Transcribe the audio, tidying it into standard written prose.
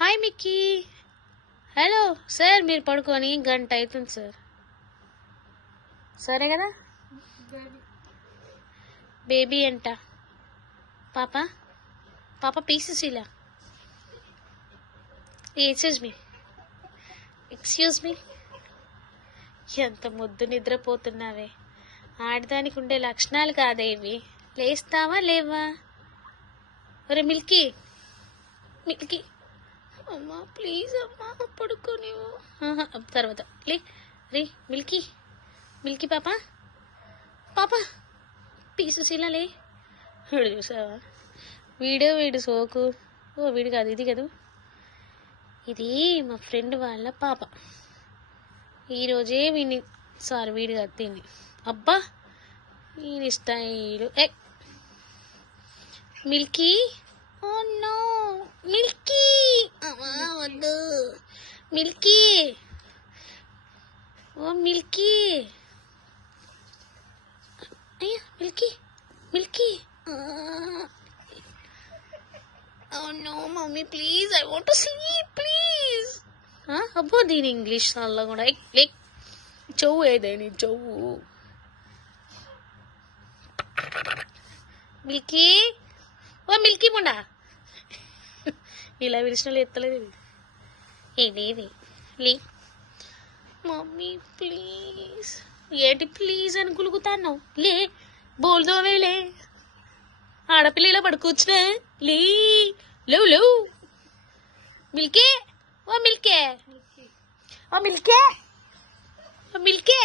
Hi Mickey. Hello sir, మీరు పడుకొని గంట అవుతుంది సార్. సరే కదా. బేబీ అంట. పాప పాప పీసెస్ ఇలా. Excuse me. ఎంత ముద్దు నిద్రపోతున్నావే. ఆడదానికి ఉండే లక్షణాలు కాదే ఇవి. లేస్తావా లేవా? ఒరే మిల్కీ, మిల్కీ అమ్మా ప్లీజ్ అమ్మా పడుకోని. తర్వాత లే రే మిల్కీ. మిల్కీ పాప పాప పీసెస్ ఇలా లే. వీడు చూసావా? వీడు సోకు. ఓ వీడు కాదు, ఇది కదా. ఇది మా ఫ్రెండ్ వాళ్ళ పాప. ఈరోజే వీడు కాదు తిని. అబ్బా వీడి style. Milky. Oh no Milky. అమ్మా వద్దు మిల్కీ. Oh Milky. అయ్యా Milky Milky. Oh no, mommy, please. I want to sleep, please. అబ్బో దీని ఇంగ్లీష్ అలా కూడా. చెవు ఏదేని చెవు. మిల్కీ. Oh Milky Munda. ఇలా పిలిచిన ఎత్తలేదు. ఏదేది లే. Mummy please. ఏంటి ప్లీజ్ అని గులుగుతాను. లే బోల్దోవేలే. ఆడపిల్ల ఇలా పడుకూర్చునే. లేవు లేవు. మిల్కే. ఓ మిల్కే. ఓ మిల్కే. ఓ మిల్కే.